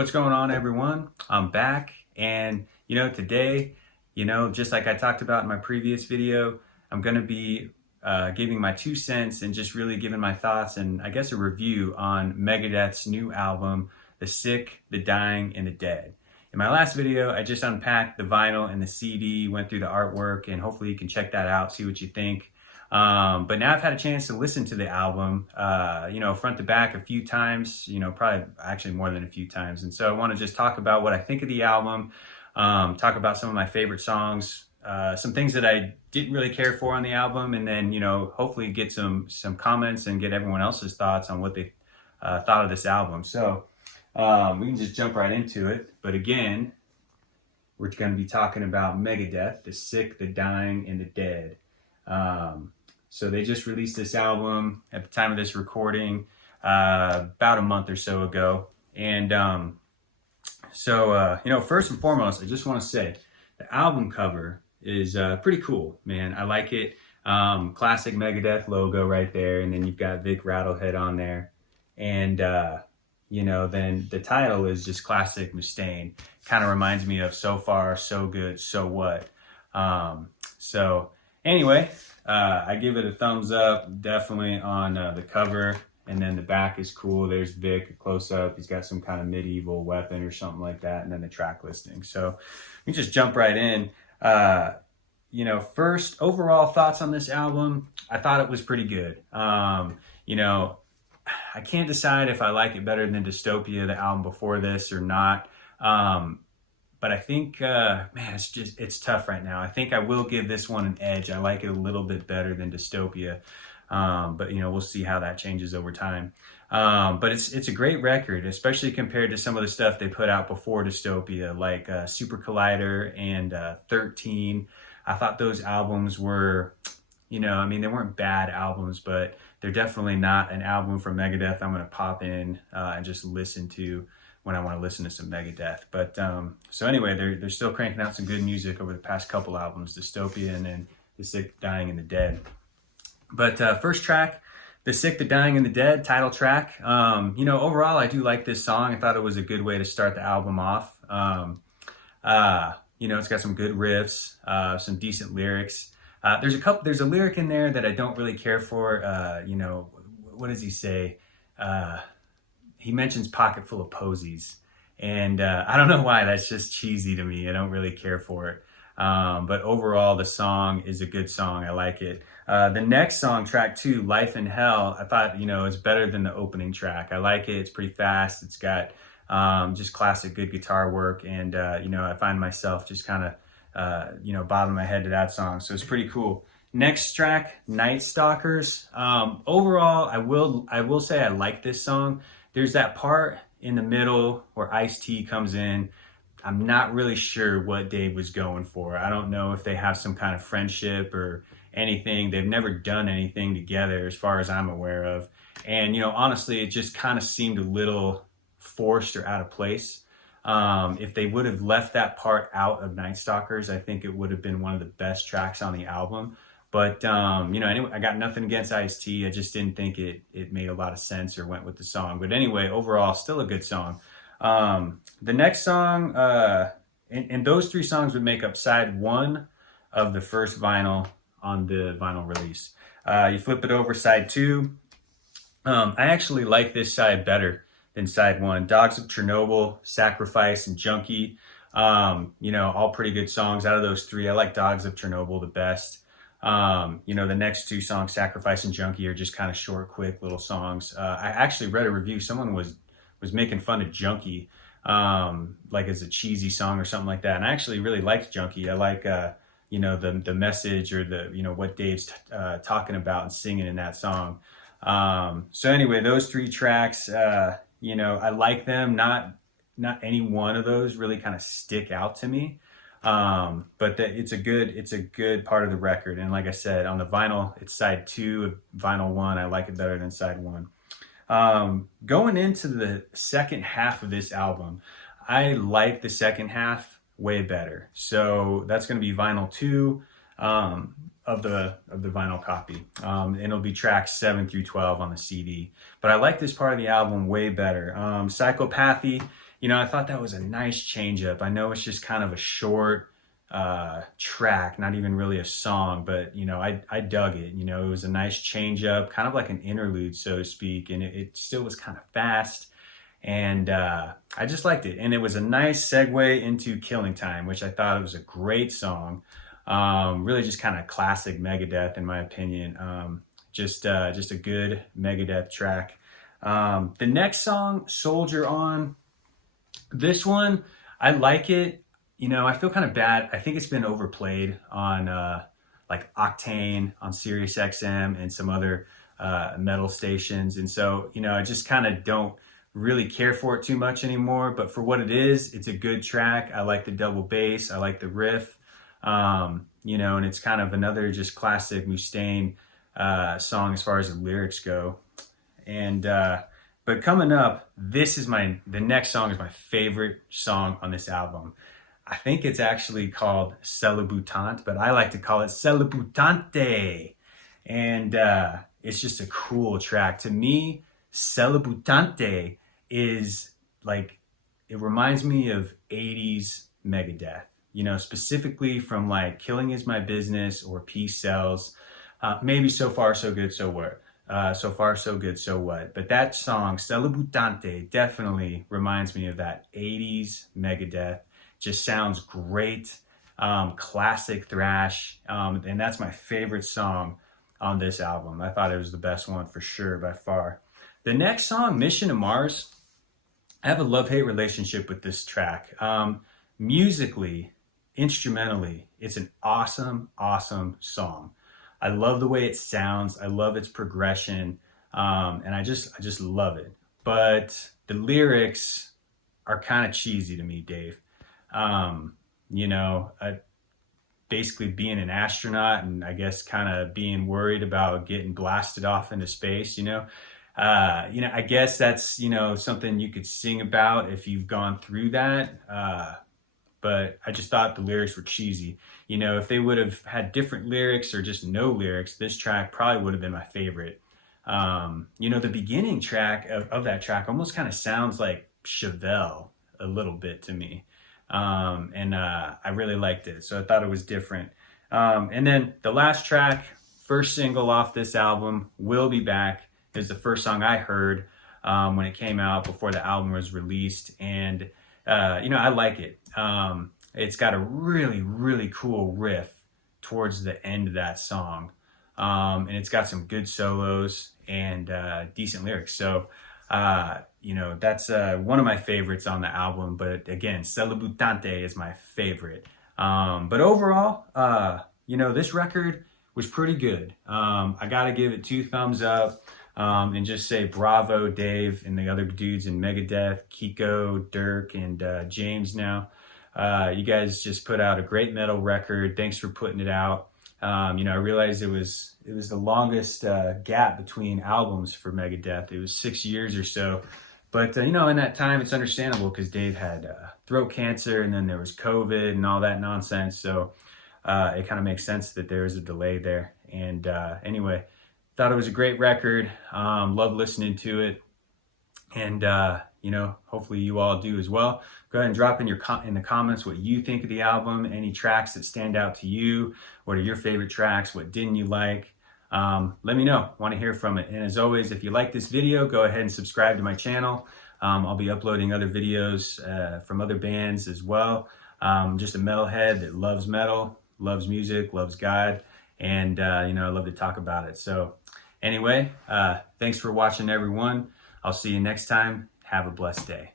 What's going on, everyone? I'm back, and today, just like I talked about in my previous video, I'm going to be giving my 2 cents and just really giving my thoughts and I guess a review on Megadeth's new album, The Sick, The Dying, and The Dead. In my last video, I just unpacked the vinyl and the CD, went through the artwork, and hopefully you can check that out, see what you think. But now I've had a chance to listen to the album, front to back a few times, probably actually more than a few times. And so I want to just talk about what I think of the album, talk about some of my favorite songs, some things that I didn't really care for on the album, and then, hopefully get some comments and get everyone else's thoughts on what they thought of this album. So we can just jump right into it. But again, we're going to be talking about Megadeth, The Sick, The Dying, and The Dead. So they just released this album at the time of this recording about a month or so ago. And first and foremost, I just want to say the album cover is pretty cool, man. I like it. Classic Megadeth logo right there. And then you've got Vic Rattlehead on there. And, then the title is just classic Mustaine. Kind of reminds me of So Far, So Good, So What. Anyway, I give it a thumbs up, definitely on the cover, and then the back is cool. There's Vic, a close-up. He's got some kind of medieval weapon or something like that, and then the track listing. So we just jump right in. First, overall thoughts on this album, I thought it was pretty good. I can't decide if I like it better than Dystopia, the album before this, or not. But I think, it's tough right now. I think I will give this one an edge. I like it a little bit better than Dystopia. But we'll see how that changes over time. But it's a great record, especially compared to some of the stuff they put out before Dystopia, like Super Collider and 13. I thought those albums were, they weren't bad albums, but they're definitely not an album from Megadeth I'm going to pop in and just listen to when I want to listen to some Megadeth. But so anyway, they're still cranking out some good music over the past couple albums, Dystopia and then The Sick, Dying, and The Dead. But first track, The Sick, The Dying, and The Dead, title track. Overall, I do like this song. I thought it was a good way to start the album off. It's got some good riffs, some decent lyrics. There's a lyric in there that I don't really care for. What does he say? He mentions pocket full of posies, and I don't know why. That's just cheesy to me. I don't really care for it. But overall, the song is a good song. I like it. The next song, track 2, Life in Hell, I thought, it's better than the opening track. I like it. It's pretty fast. It's got just classic good guitar work. And, I find myself just kind of, bobbing my head to that song. So it's pretty cool. Next track, Night Stalkers. Overall, I will say I like this song. There's that part in the middle where Ice-T comes in. I'm not really sure what Dave was going for. I don't know if they have some kind of friendship or anything. They've never done anything together as far as I'm aware of. And, honestly, it just kind of seemed a little forced or out of place. If they would have left that part out of Night Stalkers, I think it would have been one of the best tracks on the album. But, anyway, I got nothing against Ice-T. I just didn't think it made a lot of sense or went with the song. But anyway, overall, still a good song. The next song, and those 3 songs would make up side 1 of the first vinyl on the vinyl release. You flip it over, side 2. I actually like this side better than side 1. Dogs of Chernobyl, Sacrifice, and Junkie. All pretty good songs. Out of those 3, I like Dogs of Chernobyl the best. The next 2 songs, Sacrifice and Junkie, are just kind of short, quick little songs. I actually read a review. Someone was making fun of Junkie, like as a cheesy song or something like that. And I actually really liked Junkie. I like, the message or what Dave's talking about and singing in that song. So anyway, those 3 tracks, I like them. Not any one of those really kind of stick out to me. But it's a good part of the record. And like I said, on the vinyl, it's side 2 of vinyl 1. I like it better than side 1. Going into the second half of this album, I like the second half way better. So that's going to be vinyl 2 of the vinyl copy. And it'll be tracks 7 through 12 on the CD. But I like this part of the album way better. Psychopathy I thought that was a nice change up. I know it's just kind of a short track, not even really a song, but I dug it. It was a nice change up, kind of like an interlude, so to speak, and it still was kind of fast. And I just liked it. And it was a nice segue into Killing Time, which I thought it was a great song. Really just kind of classic Megadeth, in my opinion. Just a good Megadeth track. The next song, Soldier On, this one, I like it. I feel kind of bad. I think it's been overplayed on like Octane on Sirius XM and some other metal stations. And so, I just kind of don't really care for it too much anymore. But for what it is, it's a good track. I like the double bass. I like the riff. And it's kind of another just classic Mustaine song as far as the lyrics go. And but coming up, the next song is my favorite song on this album. I think it's actually called Celebutant, but I like to call it Celebutante. And it's just a cool track. To me, Celebutante is like, it reminds me of 80s Megadeth, specifically from like Killing Is My Business or Peace Sells. Maybe So Far, So Good, So What. So Far, So Good, So What. But that song, Celebutante, definitely reminds me of that 80s Megadeth. Just sounds great. Classic thrash. And that's my favorite song on this album. I thought it was the best one for sure, by far. The next song, Mission to Mars, I have a love-hate relationship with this track. Musically, instrumentally, it's an awesome, awesome song. I love the way it sounds. I love its progression. And I just love it. But the lyrics are kind of cheesy to me, Dave. Basically being an astronaut and I guess kind of being worried about getting blasted off into space, I guess that's, something you could sing about if you've gone through that. But I just thought the lyrics were cheesy. If they would have had different lyrics or just no lyrics, this track probably would have been my favorite. The beginning track of that track almost kind of sounds like Chevelle a little bit to me. And I really liked it. So I thought it was different. And then the last track, first single off this album, Will Be Back, is the first song I heard when it came out before the album was released. And, I like it. It's got a really, really cool riff towards the end of that song. And it's got some good solos and decent lyrics. So, that's one of my favorites on the album. But again, Celebutante is my favorite. But overall, this record was pretty good. I got to give it 2 thumbs up and just say bravo, Dave, and the other dudes in Megadeth, Kiko, Dirk, and James now. You guys just put out a great metal record. Thanks for putting it out. I realized it was the longest gap between albums for Megadeth. It was 6 years or so. But, in that time, it's understandable because Dave had throat cancer and then there was COVID and all that nonsense. So it kind of makes sense that there was a delay there. And anyway, thought it was a great record. Love listening to it. And, hopefully you all do as well. Go ahead and drop in the comments what you think of the album, any tracks that stand out to you. What are your favorite tracks? What didn't you like? Let me know. Want to hear from it. And as always, if you like this video, go ahead and subscribe to my channel. I'll be uploading other videos from other bands as well. Just a metalhead that loves metal, loves music, loves God, and I love to talk about it. So anyway, thanks for watching, everyone. I'll see you next time. Have a blessed day.